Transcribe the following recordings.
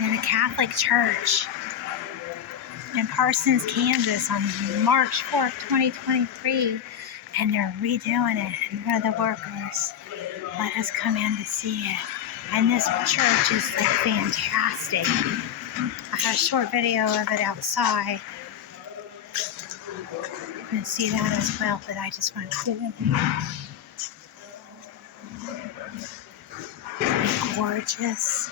in a Catholic church in Parsons, Kansas on March 4th, 2023, and they're redoing it, and one of the workers let us come in to see it. And this church is like fantastic. I had a short video of it outside. You can see that as well, but I just want to put it in here. Gorgeous.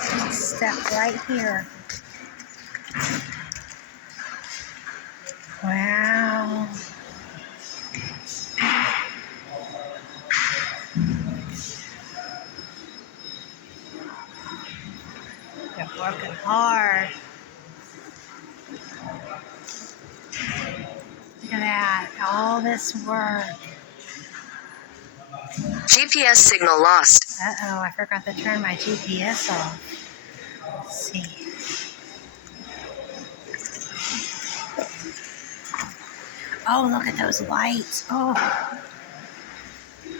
Just step right here. Wow. They're working hard. Look at that. All this work. GPS signal lost. Uh-oh, I forgot to turn my GPS off. Let's see. Oh, look at those lights. Oh.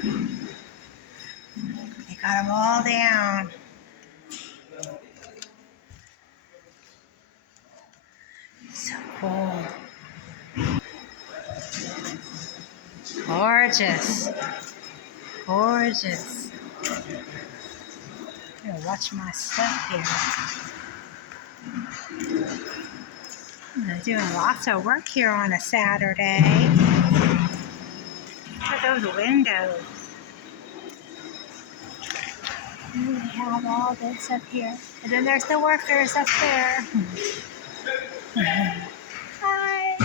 They got them all down. So cool. Gorgeous. Gorgeous. I'm gonna watch my stuff here. I'm doing lots of work here on a Saturday. Look at those windows. And we have all this up here. And then there's the workers up there. Hi.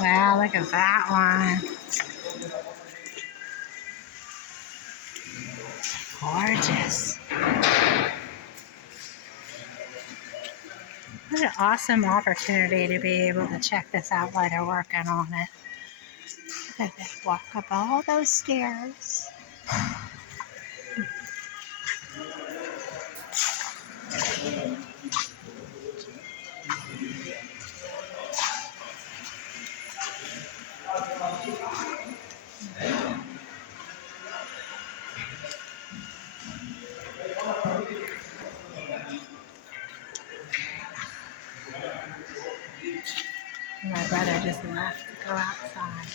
Wow, look at that one. Gorgeous. What an awesome opportunity to be able to check this out while they're working on it. Look at that. Walk up all those stairs. My brother just left to go outside.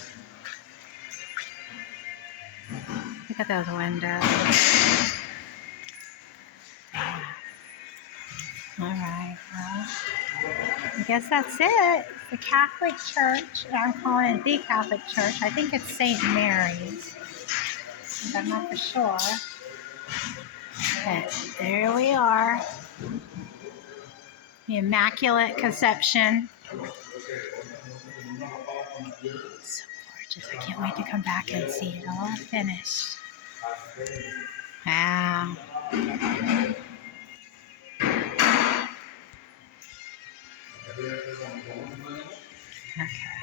Look at those windows. Alright, well, I guess that's it. The Catholic Church, I'm calling it the Catholic Church. I think it's St. Mary's, but I'm not for sure. But there we are. The Immaculate Conception. So gorgeous. I can't wait to come back and see it all finished. Wow. Okay.